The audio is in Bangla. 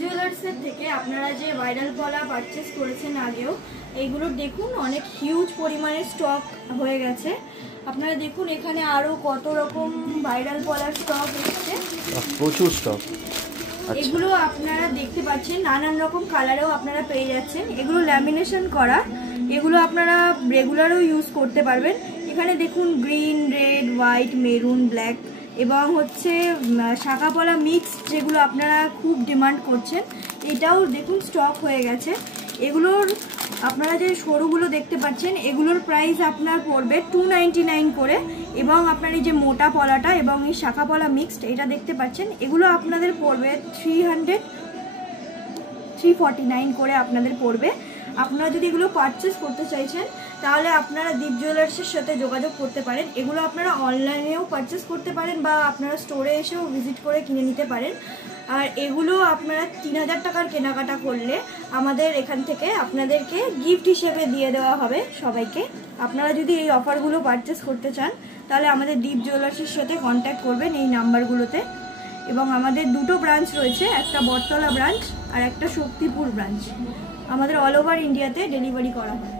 জুয়েলার্সের থেকে আপনারা যে ভাইরাল পলা পারচেস করেছেন আগেও, এইগুলো দেখুন অনেক হিউজ পরিমাণে স্টক হয়ে গেছে। আপনারা দেখুন এখানে আরো কত রকম ভাইরাল পলার স্টক এসেছে, প্রচুর স্টক। এগুলো আপনারা দেখতে পাচ্ছেন নানান রকম কালারেও আপনারা পেয়ে যাচ্ছেন। এগুলো ল্যামিনেশন করা, এগুলো আপনারা রেগুলারও ইউজ করতে পারবেন। এখানে দেখুন green, red, white, maroon, black এবং হচ্ছে শাখা পলা মিক্স, যেগুলো আপনারা খুব ডিমান্ড করছেন, এটাও দেখুন স্টক হয়ে গেছে। এগুলোর আপনারা যে সরুগুলো দেখতে পাচ্ছেন, এগুলোর প্রাইস আপনার পড়বে 299 করে, এবং আপনার এই যে মোটা পলাটা এবং এই শাখা পলা মিক্সড এটা দেখতে পাচ্ছেন, এগুলো আপনাদের পড়বে 349 করে আপনাদের পড়বে। আপনারা যদি এগুলো পারচেস করতে চাইছেন তাহলে আপনারা দীপ জুয়েলার্সের সাথে যোগাযোগ করতে পারেন। এগুলো আপনারা অনলাইনেও পারচেস করতে পারেন বা আপনারা স্টোরে এসেও ভিজিট করে কিনে নিতে পারেন। আর এগুলো আপনারা 3000 টাকার কেনাকাটা করলে আমাদের এখান থেকে আপনাদেরকে গিফট হিসেবে দিয়ে দেওয়া হবে সবাইকে। আপনারা যদি এই অফারগুলো পারচেস করতে চান তাহলে আমাদের দীপ জুয়েলার্সের সাথে কন্ট্যাক্ট করবেন এই নাম্বারগুলোতে। এবং আমাদের দুটো ব্রাঞ্চ রয়েছে, একটা বটতলা ব্রাঞ্চ আর একটা শক্তিপুর ব্রাঞ্চ। আমাদের অল ওভার ইন্ডিয়াতে ডেলিভারি করা হয়।